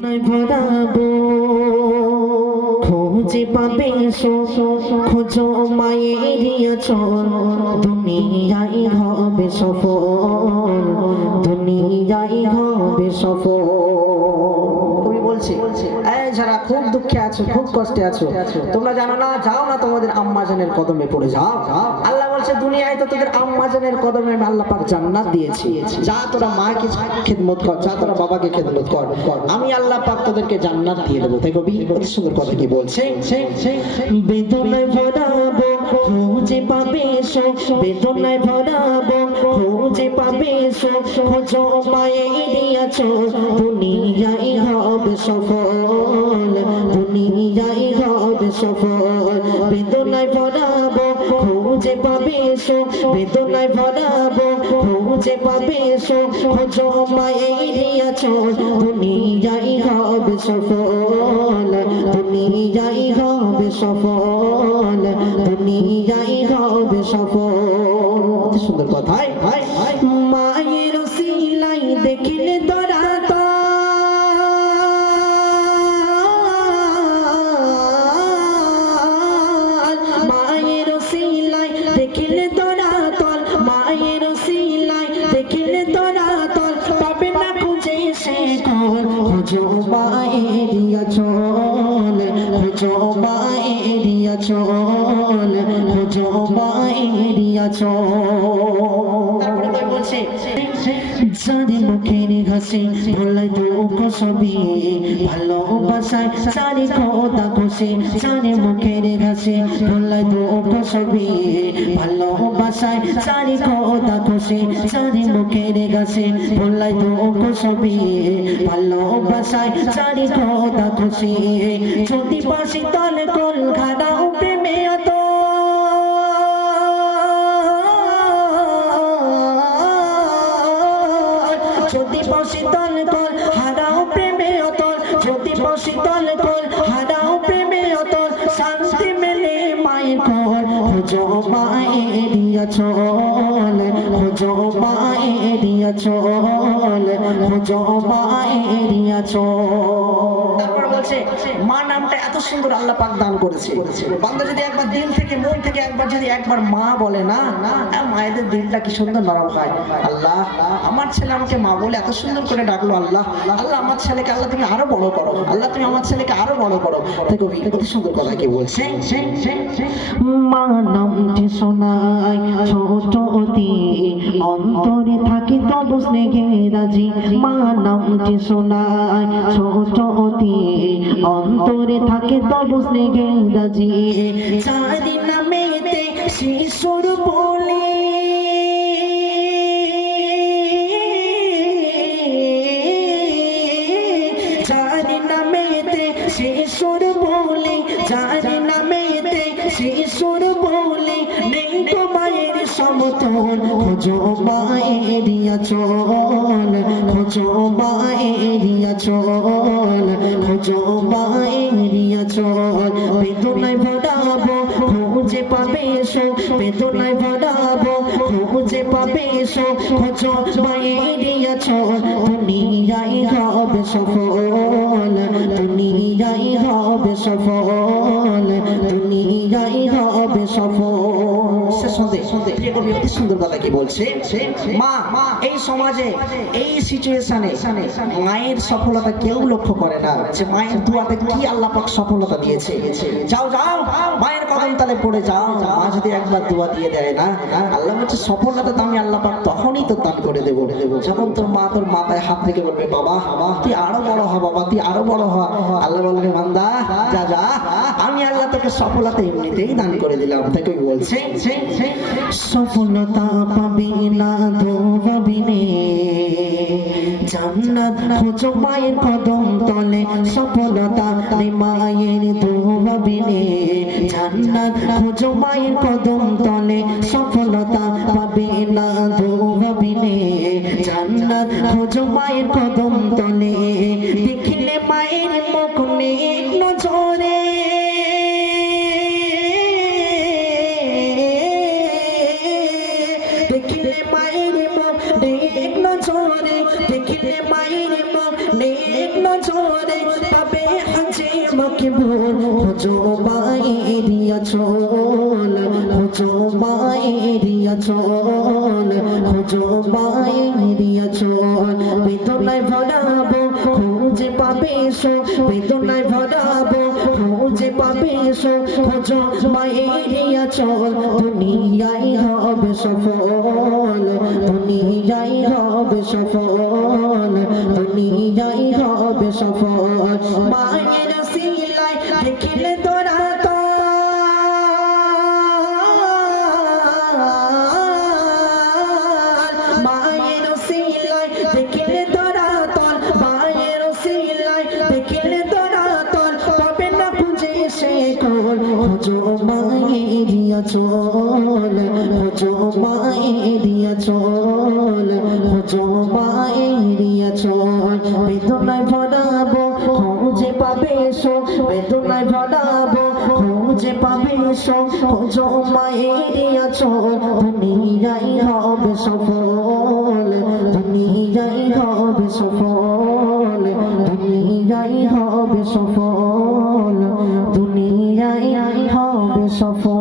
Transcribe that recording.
ভরাবো খুঁজে পাবে খোঁজো মায়ের আচল দুনিয়ায় হবে সফল দুনিয়ায় হবে সফল। কবি বলছে এই যারা খুব দুঃখে আছো খুব কষ্টে আছো তোমরা জানো না যাও না তোমাদের আম্মাজানের কদমে পড়ে যাও। আল্লাহ বলছে দুনিয়ায় তো তোদের আম্মাজানের কদমে আল্লাহ পাক জান্নাত দিয়েছি, যা তোরা মাকে খিদমত কর, যা তোরা বাবাকে খিদমত কর, আমি আল্লাহ পাক তোদেরকে জান্নাত দিয়ে দেবো। তাই কবি অতি সুন্দর কথা কি বলছে, বেদনায় ভরাবো খুঁজে পাবে বেদনায় ভরাবো খুঁজে পাবে খোঁজো মায়ের আচল দুনিয়ায় হবে সফল দুনিয়ায় হবে সফল। বেদনায় ভরাবো খুঁজে পাবে বেদনায় ভরাবো খুঁজে পাবে খোঁজো মায়ের আচল দুনিয়ায় হবে সফল দুনিয়ায় হবে সফল দুনিয়ায় হবে সফল। সুন্দর কথাই মায়ের সিলাই দেখিলে ধরা মায়ের সিলাই দেখিলে ধরা তল মায়ের সিলাই দেখিলে ধরা তল পাবে না খুঁজে সে কল খোঁজো মায়ের আচল খোঁজো মায়ের আচল খোঁজো মায়ের আচল। তারপরে তাই বলছে যারে মুখের হাসি ভোলাই দুঃখ সবই ভালোবাসায় সারি কথা খুশি যারে মুখের হাসি ভোলাই দুঃখ সবই ভালোবাসায় সারি কথা খুশি যারে মুখের হাসি ভোলাই দুঃখ সবই ভালোবাসায় সারি কথা খুশি যদি পাশি তলে কল খাড়াও প্রেমে এত যদি পাশি তলে কল হারাও প্রেমে অতল যদি পাশি তলে কল হারাও প্রেমে অতল শান্তি মেলে মায়ের কল খোঁজো মায়ের আচল খোঁজো মায়ের আচল খোঁজো মায়ের আচল। তারপর বলছে মা নামটা এত সুন্দর আল্লাহ পাক দান করেছে, বান্দা যদি একবার দিল থেকে মন থেকে একবার যদি একবার মা বলে না মায়েদের দিলটা কি সুন্দর নরম হয়। আল্লাহ আমার ছেলে আমাকে মা বলে এত সুন্দর করে ডাকলো, আল্লাহ আল্লাহ আমার ছেলেকে আল্লাহ তুমি আরো বড় করো, আল্লাহ তুমি আমার ছেলেকে আরো বড় করো। দেখো কত সুন্দর কথা কি বলছে মা নামটি শোনায় ছোট অতি অন্তরে থাকি তবু স্নেহে রাজি মা নামটি শোনায় ছোট অতি অন্তরে থাকে তবু স্নেহে রাজি চারি নামেতে শিশুর বলে চারি নামেতে শিশুর বলে চারি নামেতে শিশুর বলে নেই তো মায়ের সমতল খোঁজো মায়ের আচল খোঁজো মায়ের আচল খোঁজো মায়ের আচল। বেদনায় ভরাবো খুঁজে পাবে বেদনায় ভরাবো খুঁজে পাবে খোঁজো মায়ের আচল দুনিয়ায় হবে সফল দুনিয়ায় হবে সফল দুনিয়ায় হবে সফল। সুন্দর কথা কি বলছে মা এই সমাজে এই সিচুয়েশনে মায়ের সফলতা কেউ লক্ষ্য করে না যে মায়ের দুয়াতে কি আল্লাহ পাক সফলতা দিয়েছে। যাও যাও মায়ের কদম তলে পড়ে যাও, মা যদি একবার দোয়া দিয়ে দেয় না আল্লাহ বলছে সফলতা তো আমি আল্লাহ পাক তখনই তো দান করে দেবো যখন তোর মাথায় হাত রেখে বলবে বাবা তুই আরো বড় হ বাবা তুই আরো বড় হ। আল্লাহ বলবে বান্দা যা যা আমি আল্লাহ তোকে সফলতা এমনিতেই দান করে দিলাম। তাকে বলছে সফলতা পাবি না ধোবিনে জান্নাত খোঁজো মায়ের কদম তলে সফলতা মায়ের ধোবিনে জান্নাত খোঁজো মায়ের কদম তলে সফলতা পাবে না ধোবিনে জান্নাত খোঁজো মায়ের কদম তলে দেখিলে মায়ের মুখ নেক নজরে দেখিলে মায়ের মুখ নেক নজরে দেখিলে মায়ের মুখ নেক নজরে মরে তবে হজে মকবুল খোঁজো মায়েরিয়া চল খোঁজো মায়েরিয়া চল খোঁজো মায়েরিয়া চল বেদনায় ভরাবো খুঁজে পাবে সো বেদনায় ভরাবো খুঁজে পাবে সো খোঁজো মায়েরিয়া চল দুনিয়ায় হবে সফল দুনিয়ায় হবে সফল দুনিয়ায় হবে সফল মায়ের সিলাই দেখিলে তোরা তো মায়ের সিলাই দেখিলে তোরা তল মায়ের সিলাই দেখিলে তোরা তল পাবে না খুঁজে সে কোল খোঁজো মায়েরিয়া চল খোঁজো মায়েরিয়া চল খোঁজো মায়েরিয়া চল বেদনায় ভরাবো খুঁজে পাবে সো বেদনায় ভরাবো খুঁজে পাবে সো খোঁজো মায়েরিয়া চল দুনিয়ায় হবে সফল দুনিয়ায় হবে সফল দুনিয়ায় হবে সফল দুনিয়ায় হবে সফল